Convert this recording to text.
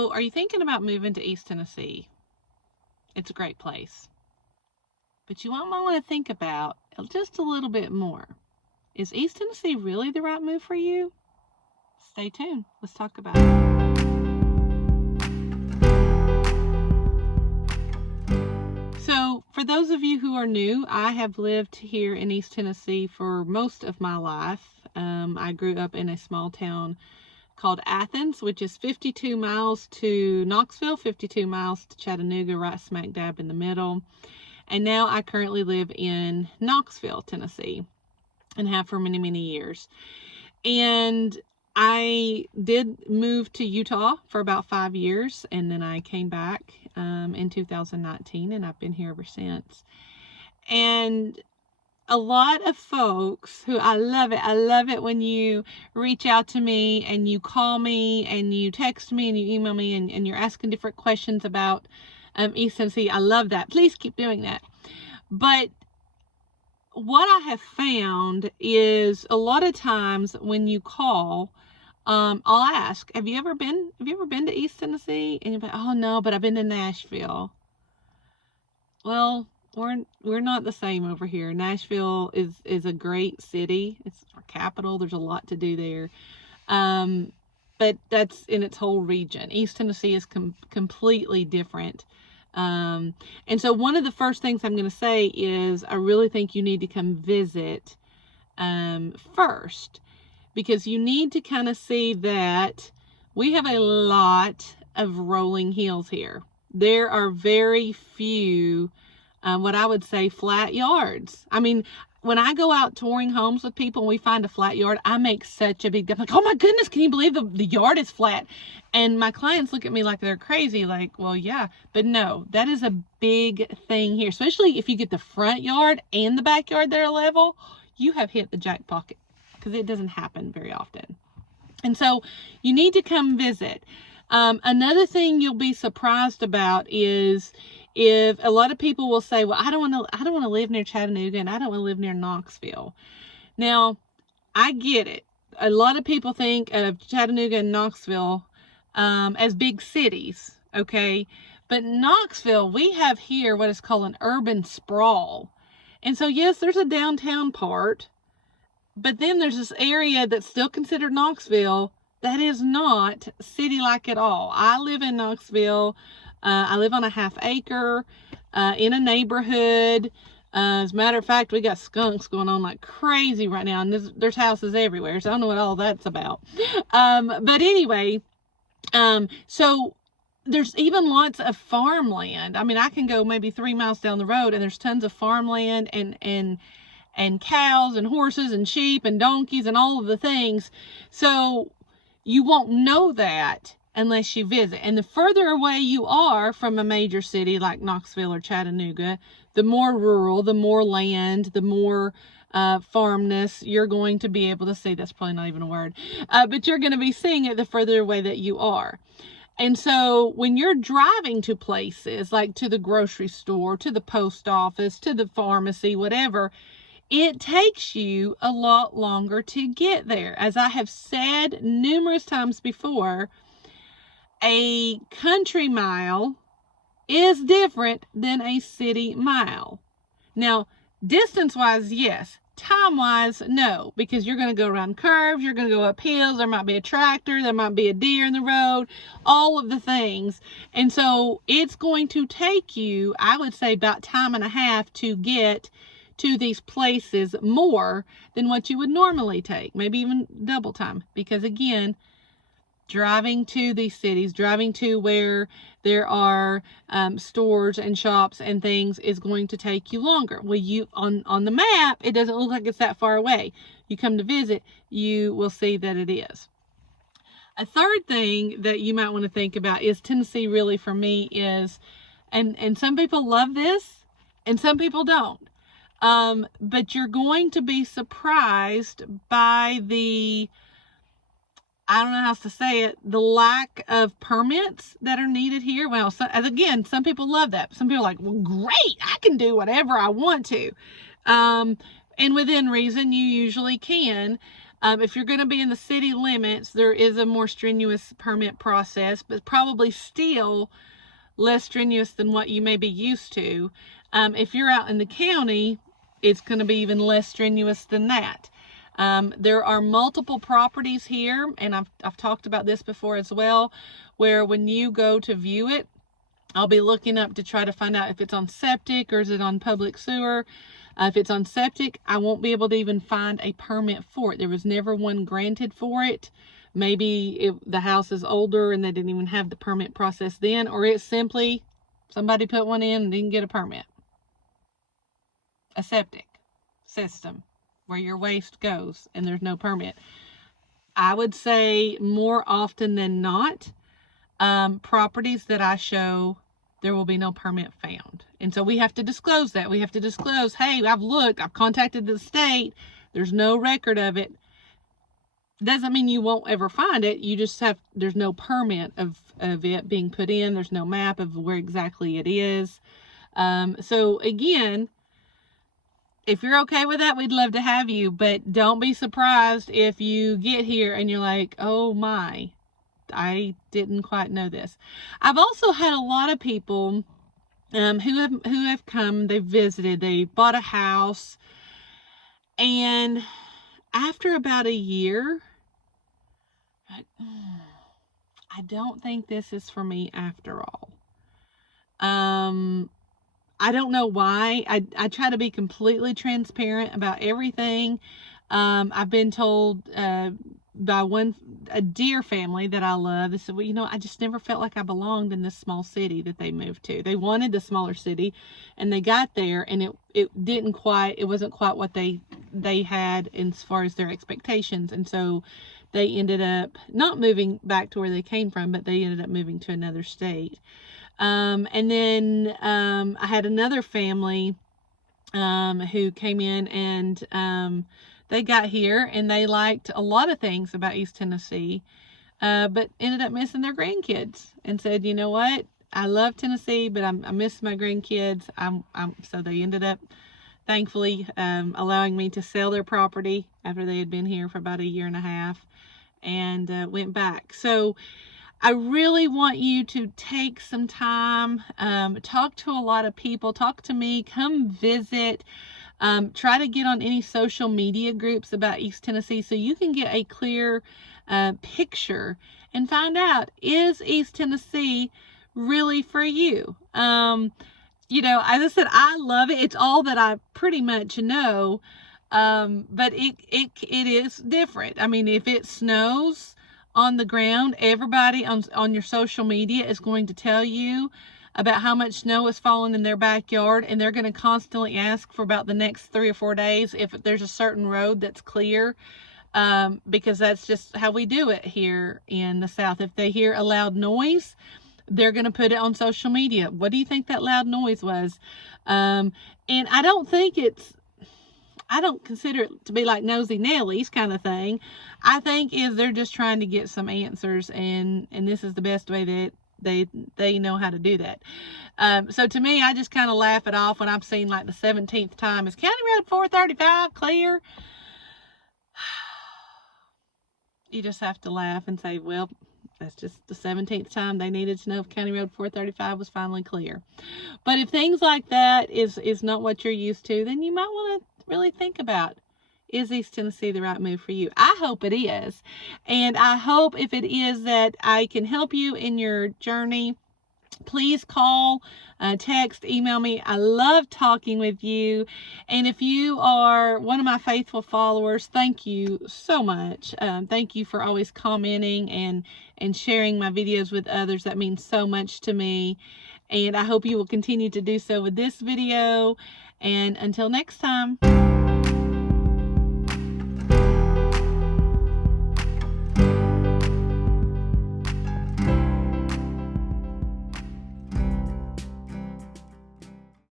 So, are you thinking about moving to East Tennessee? It's a great place. But you might want to think about just a little bit more. Is East Tennessee really the right move for you? Stay tuned. Let's talk about it. So, for those of you who are new, I have lived here in East Tennessee for most of my life. I grew up in a small town called Athens, which is 52 miles to Knoxville, 52 miles to Chattanooga, right smack dab in the middle. And now I currently live in Knoxville, Tennessee, and have for many, many years. And I did move to Utah for about 5 years, and then I came back in 2019, and I've been here ever since. And a lot of folks who, I love it when you reach out to me and you call me and you text me and you email me and you're asking different questions about East Tennessee. I love that. Please keep doing that. But what I have found is a lot of times when you call, I'll ask, have you ever been to East Tennessee? And you're like, oh no, but I've been to Nashville. Well, we're not the same over here. Nashville is a great city. It's our capital. There's a lot to do there. But that's in its whole region. East Tennessee is completely different. And so one of the first things I'm going to say is I really think you need to come visit first, because you need to kind of see that we have a lot of rolling hills here. There are very few what I would say flat yards. I mean, when I go out touring homes with people and we find a flat yard, I make such a big deal. Like, oh my goodness, can you believe the yard is flat? And my clients look at me like they're crazy. Like, well, yeah, but no, that is a big thing here. Especially if you get the front yard and the backyard that are level, you have hit the jackpot, because it doesn't happen very often. And so you need to come visit. Another thing you'll be surprised about is if a lot of people will say, well, I don't want to live near Chattanooga and I don't want to live near Knoxville. Now, I get it. A lot of people think of Chattanooga and Knoxville as big cities, okay? But Knoxville, we have here what is called an urban sprawl. And so, yes, there's a downtown part, but then there's this area that's still considered Knoxville that is not city-like at all. I live in Knoxville. I live on a half acre in a neighborhood. As a matter of fact, we got skunks going on like crazy right now, and there's houses everywhere, so I don't know what all that's about. But anyway, so there's even lots of farmland. I mean, I can go maybe 3 miles down the road, and there's tons of farmland and cows and horses and sheep and donkeys and all of the things. So you won't know that unless you visit. And the further away you are from a major city like Knoxville or Chattanooga, the more rural, the more land, the more farmness you're going to be able to see. That's probably not even a word. But you're going to be seeing it the further away that you are. And so when you're driving to places like to the grocery store, to the post office, to the pharmacy, whatever, it takes you a lot longer to get there. As I have said numerous times before, a country mile is different than a city mile. Now, distance-wise, yes. Time-wise, no. Because you're going to go around curves, you're going to go up hills, there might be a tractor, there might be a deer in the road, all of the things. And so it's going to take you, I would say, about time and a half to get to these places more than what you would normally take. Maybe even double time. Because again, driving to these cities, driving to where there are stores and shops and things is going to take you longer. Well, you on the map, it doesn't look like it's that far away. You come to visit, you will see that it is. A third thing that you might want to think about is Tennessee really for me is, and some people love this and some people don't. But you're going to be surprised by I don't know how else to say it, the lack of permits that are needed here. Well, again, some people love that. Some people are like, well, great, I can do whatever I want to. And within reason, you usually can. If you're going to be in the city limits, there is a more strenuous permit process, but probably still less strenuous than what you may be used to. If you're out in the county, it's going to be even less strenuous than that. There are multiple properties here, and I've talked about this before as well, where when you go to view it, I'll be looking up to try to find out if it's on septic or is it on public sewer. If it's on septic, I won't be able to even find a permit for it. There was never one granted for it. Maybe the house is older and they didn't even have the permit process then, or it's simply somebody put one in and didn't get a permit. A septic system where your waste goes and there's no permit. I would say more often than not, properties that I show, there will be no permit found. And so we have to disclose that. We have to disclose, hey, I've looked, I've contacted the state, there's no record of it. Doesn't mean you won't ever find it. You just have, there's no permit of it being put in. There's no map of where exactly it is. So again, if you're okay with that, we'd love to have you, but don't be surprised if you get here and you're like, oh my, I didn't quite know this. I've also had a lot of people who have come, they visited, they bought a house, and after about a year, I don't think this is for me after all. I don't know why. I try to be completely transparent about everything. I've been told by a dear family that I love, they said, well, you know, I just never felt like I belonged in this small city that they moved to. They wanted the smaller city, and they got there, and it wasn't quite what they had as far as their expectations. And so they ended up not moving back to where they came from, but they ended up moving to another state. And then I had another family who came in, and they got here and they liked a lot of things about East Tennessee, but ended up missing their grandkids and said, you know what, I love Tennessee, but I miss my grandkids. So they ended up, thankfully, allowing me to sell their property after they had been here for about a year and a half, and went back. So I really want you to take some time, talk to a lot of people, talk to me, come visit, try to get on any social media groups about East Tennessee so you can get a clear picture and find out, is East Tennessee really for you? You know, as I said, I love it. It's all that I pretty much know, but it is different. I mean, if it snows on the ground, everybody on your social media is going to tell you about how much snow is falling in their backyard, and they're going to constantly ask for about the next 3 or 4 days if there's a certain road that's clear, because that's just how we do it here in the South. If they hear a loud noise, they're going to put it on social media. What do you think that loud noise was? And I don't consider it to be like nosy Nellies kind of thing. I think they're just trying to get some answers, and this is the best way that they know how to do that. So to me, I just kind of laugh it off when I'm seeing like the 17th time, is County Road 435 clear? You just have to laugh and say, well, that's just the 17th time they needed to know if County Road 435 was finally clear. But if things like that is not what you're used to, then you might want to really think about, is East Tennessee the right move for you? I hope it is. And I hope if it is that I can help you in your journey. Please call, text, email me. I love talking with you. And if you are one of my faithful followers, thank you so much. Thank you for always commenting and sharing my videos with others. That means so much to me. And I hope you will continue to do so with this video. And until next time.